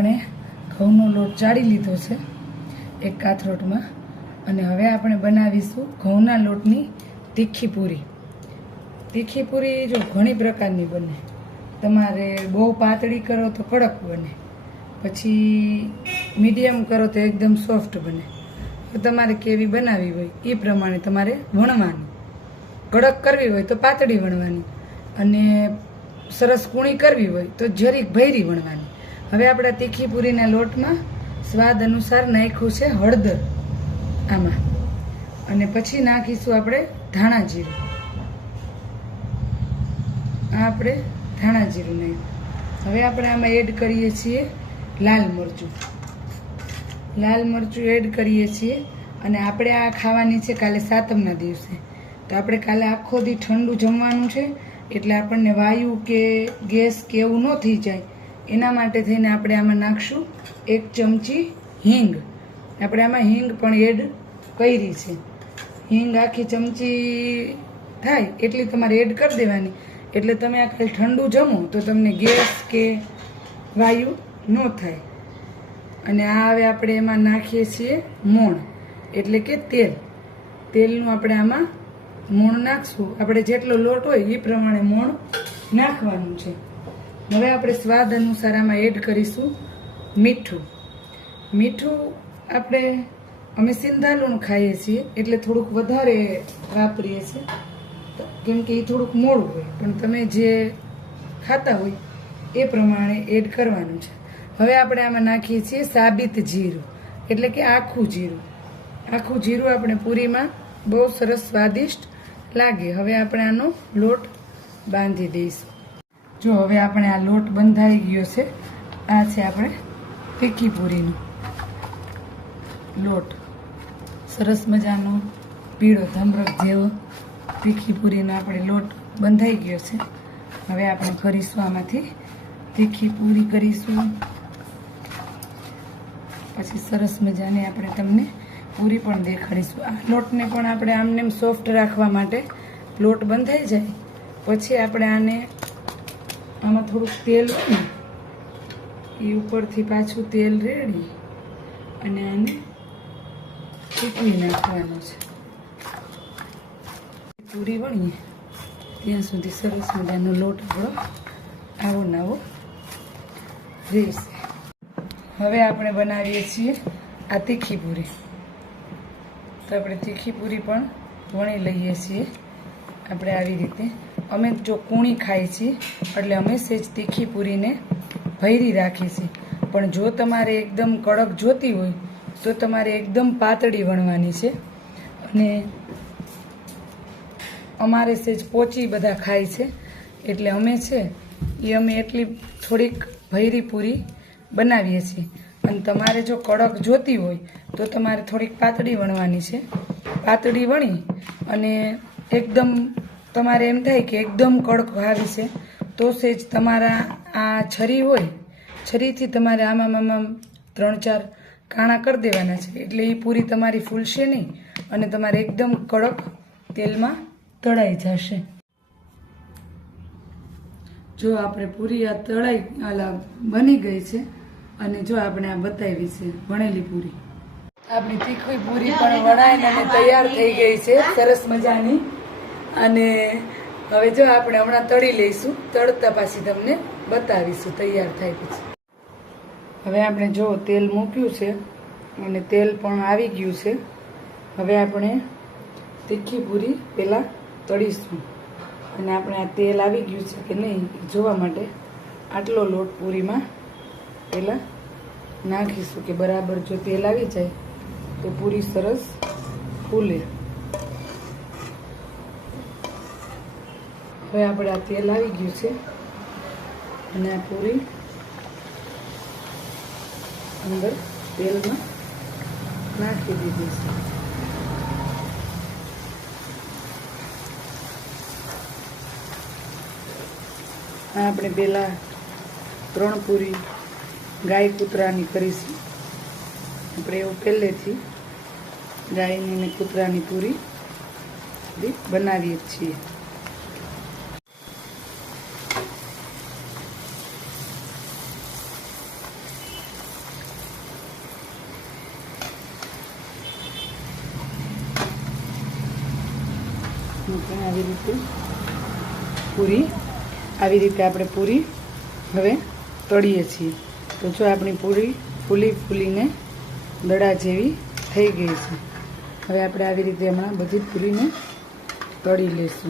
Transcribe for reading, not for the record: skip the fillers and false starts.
આપણે ઘઉંનો લોટ ચાળી લીધો છે એક કાથરોટમાં અને હવે આપણે બનાવીશું ઘઉંના લોટની તીખી પૂરી. તીખી પૂરી જો ઘણી પ્રકારની બને. તમારે બહુ પાતળી કરો તો કડક બને, પછી મીડિયમ કરો તો એકદમ સોફ્ટ બને. તો તમારે કેવી બનાવી હોય એ પ્રમાણે તમારે વણવાની. કડક કરવી હોય તો પાતળી વણવાની અને સરસ કૂણી કરવી હોય તો જરીક ભૈરી વણવાની. હવે આપણા તીખી પૂરીના લોટમાં સ્વાદ અનુસાર નાખ્યું છે હળદર આમાં, અને પછી નાખીશું આપણે ધાણા જીરું. આ આપણે ધાણા જીરું નાખ્યું. હવે આપણે આમાં એડ કરીએ છીએ લાલ મરચું. લાલ મરચું એડ કરીએ છીએ અને આપણે આ ખાવાની છે કાલે સાતમના દિવસે. તો આપણે કાલે આખો દી ઠંડુ જમવાનું છે, એટલે આપણને વાયુ કે ગેસ કે એવું ન થઈ જાય એના માટે થઈને આપણે આમાં નાખશું 1 ચમચી હિંગ. આપણે આમાં હિંગ પણ એડ કરી છે. હિંગ આખી ચમચી થાય એટલી તમારે એડ કરી દેવાની, એટલે તમે આ કાલે ઠંડુ જમો તો તમને ગેસ કે વાયુ ન થાય. અને આ હવે આપણે એમાં નાખીએ છીએ મોણ, એટલે કે તેલ. તેલનું આપણે આમાં મોણ નાખશું. આપણે જેટલો લોટ હોય એ પ્રમાણે મોણ નાખવાનું છે. હવે આપણે સ્વાદ અનુસાર આમાં એડ કરીશું મીઠું. મીઠું અમે સિંધાલું ખાઈએ છીએ એટલે થોડુંક વધારે વાપરીએ છીએ, કેમ કે એ થોડુંક મોડું હોય, પણ તમે જે ખાતા હોય એ પ્રમાણે એડ કરવાનું છે. હવે આપણે આમાં નાખીએ છીએ સાબિત જીરું, એટલે કે આખું જીરું. આખું જીરું આપણે પૂરીમાં બહુ સરસ સ્વાદિષ્ટ લાગે. હવે આપણે આનો લોટ બાંધી દઈશું. જો હવે આપણે આ લોટ બંધાઈ ગયો છે. આ છે આપણે તીખી પૂરીનો લોટ. સરસ મજાનો પીળો ધમરક જેવો તીખી પૂરીનો આપણે લોટ બંધાઈ ગયો છે. હવે આપણે કરીશું આમાંથી તીખી પૂરી કરીશું. પછી સરસ મજાની આપણે તમને પૂરી પણ દેખાડીશું. આ લોટને પણ આપણે આમને સોફ્ટ રાખવા માટે લોટ બંધાઈ જાય પછી આપણે આમાં થોડુંક તેલ હોય ને એ ઉપરથી પાછું તેલ રેડી અને આને ચૂકવી નાખવાનું છે. પૂરી વણીએ ત્યાં સુધી સરસ મજાનો લોટ આપણો આવો નવો રહેશે. હવે આપણે બનાવીએ છીએ આ તીખી પૂરી. તો આપણે તીખી પૂરી પણ વણી લઈએ છીએ. આપણે આવી રીતે અમે જો કૂણી ખાઈએ છીએ એટલે અમે સેજ તીખી પૂરીને ભૈરી રાખીએ છીએ. પણ જો તમારે એકદમ કડક જોતી હોય તો તમારે એકદમ પાતળી વણવાની છે. અને અમારે સેજ પોચી બધા ખાય છે એટલે અમે એટલી થોડીક ભૈરી પૂરી બનાવીએ છીએ. અને તમારે જો કડક જોતી હોય તો તમારે થોડીક પાતળી વણવાની છે. પાતળી વણી અને એકદમ તમારે એમ થાય કે એકદમ કડક આવી છે તો સેજ તમારા આ છરી હોય, છરીથી તમારે આમાં 3-4 કાણા કરી દેવાના છે, એટલે એ પૂરી તમારી ફૂલશે નહીં અને તમારે એકદમ કડક તેલમાં તળાઈ જશે. જો આપણે પૂરી આ બની ગઈ છે અને જો આપણે આ બતાવી છે વણેલી પૂરી. આપણી તીખી પૂરી પણ વણાઈને અને તૈયાર થઈ ગઈ છે સરસ મજાની. અને હવે જો આપણે હમણાં તળી લઈશું. તળતા પાછી તમને બતાવીશું તૈયાર થાય પછી. હવે આપણે જો તેલ મૂક્યું છે અને તેલ પણ આવી ગયું છે. હવે આપણે તીખી પૂરી પહેલાં તળીશું અને આપણે આ તેલ આવી ગયું છે કે નહીં જોવા માટે આટલો લોટ પૂરીમાં પહેલાં નાખીશું કે બરાબર જો તેલ આવી જાય તો પૂરી સરસ ફૂલે. હવે આપણે આ તેલ આવી ગયું છે અને આ પૂરી અંદર તેલમાં નાખી દીધી છે. આ આપણે પહેલાં 3 પૂરી ગાય કૂતરાની કરીશું. આપણે એવું પહેલેથી ગાયની ને કૂતરાની પૂરી બનાવીએ છીએ. આવી રીતે પૂરી આપણે પૂરી હવે તળીએ છીએ. તો જો આપણી પૂરી ફૂલીને દડા જેવી થઈ ગઈ છે. હવે આપણે આવી રીતે હમણાં બધી પૂરીને તળી લઈશું.